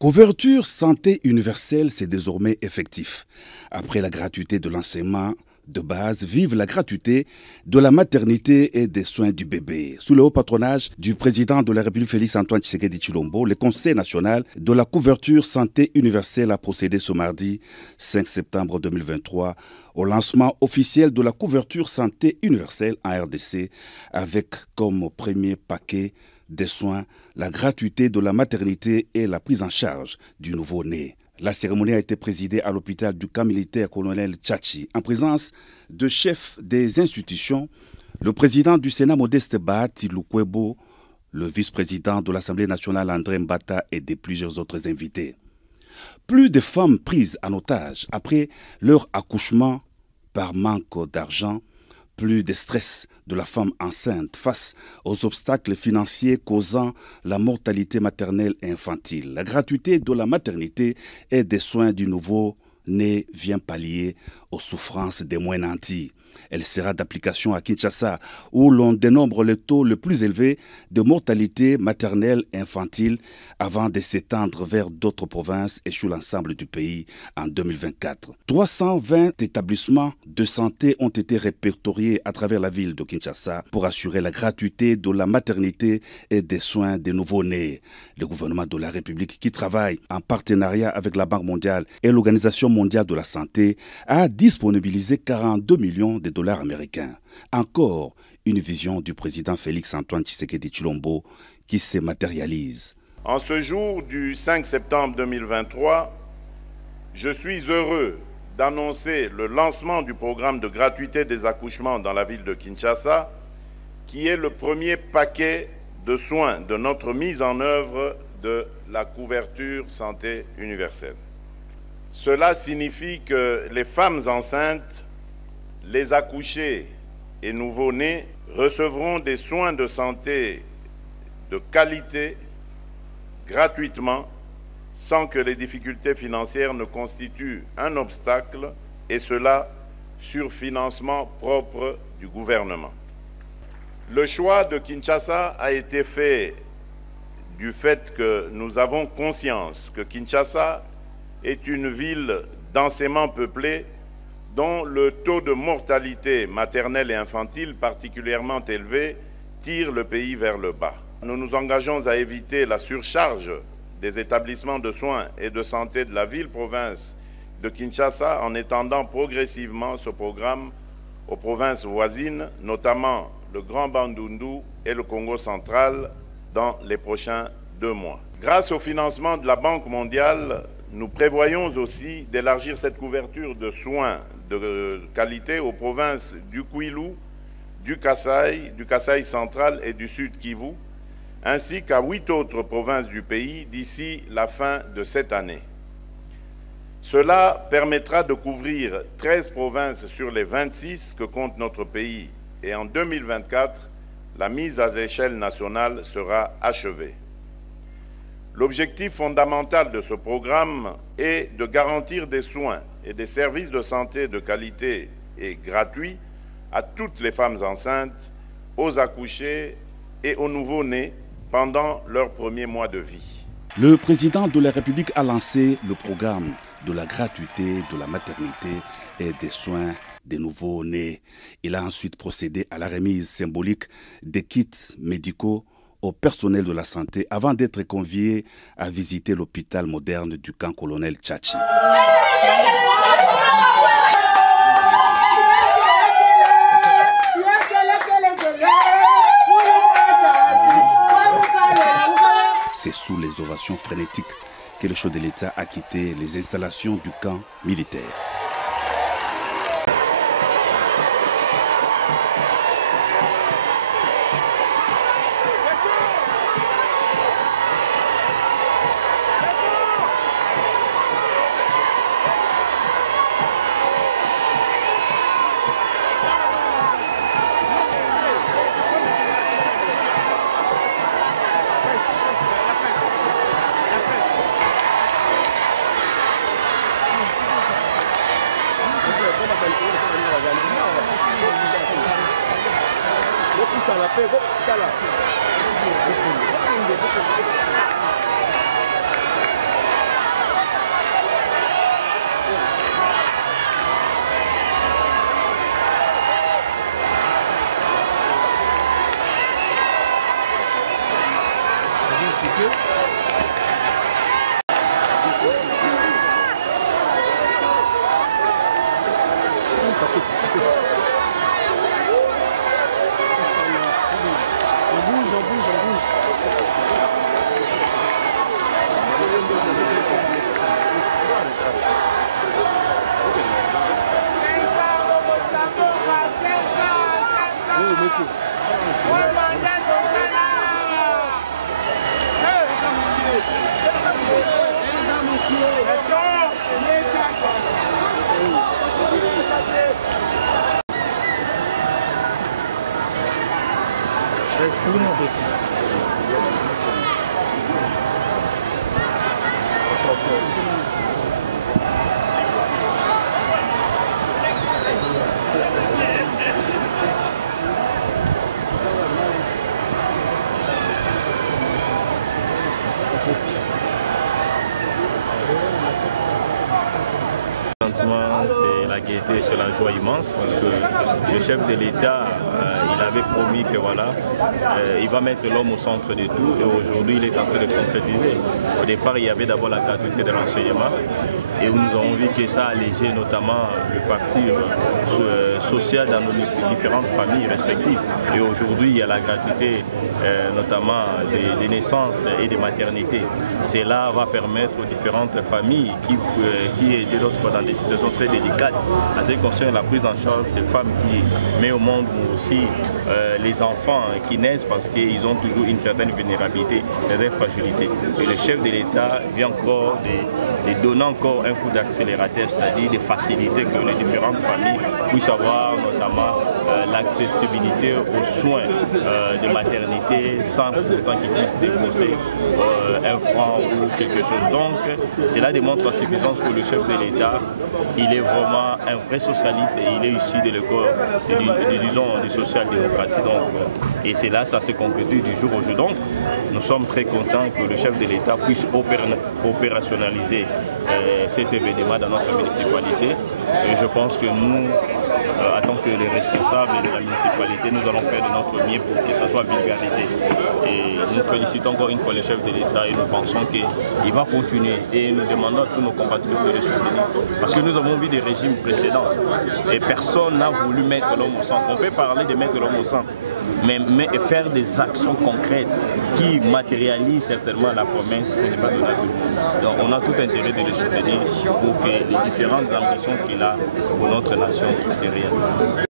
Couverture santé universelle, c'est désormais effectif. Après la gratuité de l'enseignement de base, vive la gratuité de la maternité et des soins du bébé. Sous le haut patronage du président de la République Félix-Antoine Tshisekedi Tshilombo, le Conseil national de la couverture santé universelle a procédé ce mardi 5 septembre 2023 au lancement officiel de la couverture santé universelle en RDC avec comme premier paquet des soins, la gratuité de la maternité et la prise en charge du nouveau-né. La cérémonie a été présidée à l'hôpital du camp militaire colonel Tchachi, en présence de chefs des institutions, le président du Sénat Modeste Bahati Lukwebo, le vice-président de l'Assemblée nationale André Mbata et de plusieurs autres invités. Plus de femmes prises en otage après leur accouchement par manque d'argent, plus de stress de la femme enceinte face aux obstacles financiers causant la mortalité maternelle et infantile. La gratuité de la maternité et des soins du nouveau-né vient pallier aux souffrances des moins nantis. Elle sera d'application à Kinshasa, où l'on dénombre le taux le plus élevé de mortalité maternelle et infantile avant de s'étendre vers d'autres provinces et sur l'ensemble du pays en 2024. 320 établissements de santé ont été répertoriés à travers la ville de Kinshasa pour assurer la gratuité de la maternité et des soins des nouveau-nés. Le gouvernement de la République, qui travaille en partenariat avec la Banque mondiale et l'Organisation mondiale de la santé, a disponibilisé 42 millions de dollars américains. Encore une vision du président Félix-Antoine Tshisekedi Tshilombo qui se matérialise. En ce jour du 5 septembre 2023, je suis heureux d'annoncer le lancement du programme de gratuité des accouchements dans la ville de Kinshasa, qui est le premier paquet de soins de notre mise en œuvre de la couverture santé universelle. Cela signifie que les femmes enceintes, les accouchés et nouveau-nés recevront des soins de santé de qualité gratuitement sans que les difficultés financières ne constituent un obstacle, et cela sur financement propre du gouvernement. Le choix de Kinshasa a été fait du fait que nous avons conscience que Kinshasa est une ville densément peuplée dont le taux de mortalité maternelle et infantile particulièrement élevé tire le pays vers le bas. Nous nous engageons à éviter la surcharge des établissements de soins et de santé de la ville-province de Kinshasa en étendant progressivement ce programme aux provinces voisines, notamment le Grand Bandundu et le Congo central, dans les prochains 2 mois. Grâce au financement de la Banque mondiale, nous prévoyons aussi d'élargir cette couverture de soins de qualité aux provinces du Kwilu, du Kasaï central et du Sud Kivu, ainsi qu'à 8 autres provinces du pays d'ici la fin de cette année. Cela permettra de couvrir 13 provinces sur les 26 que compte notre pays, et en 2024, la mise à l'échelle nationale sera achevée. L'objectif fondamental de ce programme est de garantir des soins et des services de santé de qualité et gratuits à toutes les femmes enceintes, aux accouchés et aux nouveau-nés pendant leurs premiers mois de vie. Le président de la République a lancé le programme de la gratuité de la maternité et des soins des nouveaux-nés. Il a ensuite procédé à la remise symbolique des kits médicaux au personnel de la santé avant d'être convié à visiter l'hôpital moderne du camp colonel Tchachi. C'est sous les ovations frénétiques que le chef de l'État a quitté les installations du camp militaire. C'est la gaieté, c'est la joie immense parce que le chef de l'État, il avait promis que voilà, il va mettre l'homme au centre de tout et aujourd'hui il est en train de concrétiser. Au départ, il y avait d'abord la gratuité de l'enseignement et nous avons vu que ça a allégé notamment le facture sociale dans nos différentes familles respectives. Et aujourd'hui, il y a la gratuité notamment des naissances et des maternités. Cela va permettre aux différentes familles qui étaient d'autres dans des situations très délicates à ce qui concerne la prise en charge des femmes qui mettent au monde, mais aussi les enfants qui naissent parce qu'ils ont toujours une certaine vulnérabilité, une certaine fragilité. Et le chef de l'État vient encore de donner encore un coup d'accélérateur, c'est-à-dire de faciliter que les différentes familles puissent avoir notamment l'accessibilité aux soins de maternité sans pour autant qu'ils puissent déposer un franc ou quelque chose. Donc cela démontre à suffisance que le chef de l'État, il est vraiment un vrai socialiste et il est issu de l'école, disons, de social-démocratie. Et c'est là, ça se concrétise du jour au jour. Donc nous sommes très contents que le chef de l'État puisse opérationnaliser cet événement dans notre municipalité. Et je pense que nous, en tant que les responsables de la municipalité, nous allons faire de notre mieux pour que ça soit vulgarisé. Et nous félicitons encore une fois le chef de l'État et nous pensons qu'il va continuer. Et nous demandons à tous nos compatriotes de le soutenir. Parce que nous avons vu des régimes précédents et personne n'a voulu mettre l'homme au centre. On peut parler de mettre l'homme au centre, mais faire des actions concrètes qui matérialisent certainement la promesse, ce n'est pas donné à tout le monde. Donc on a tout intérêt de le soutenir pour que les différentes ambitions qu'il a pour notre nation puissent se réaliser.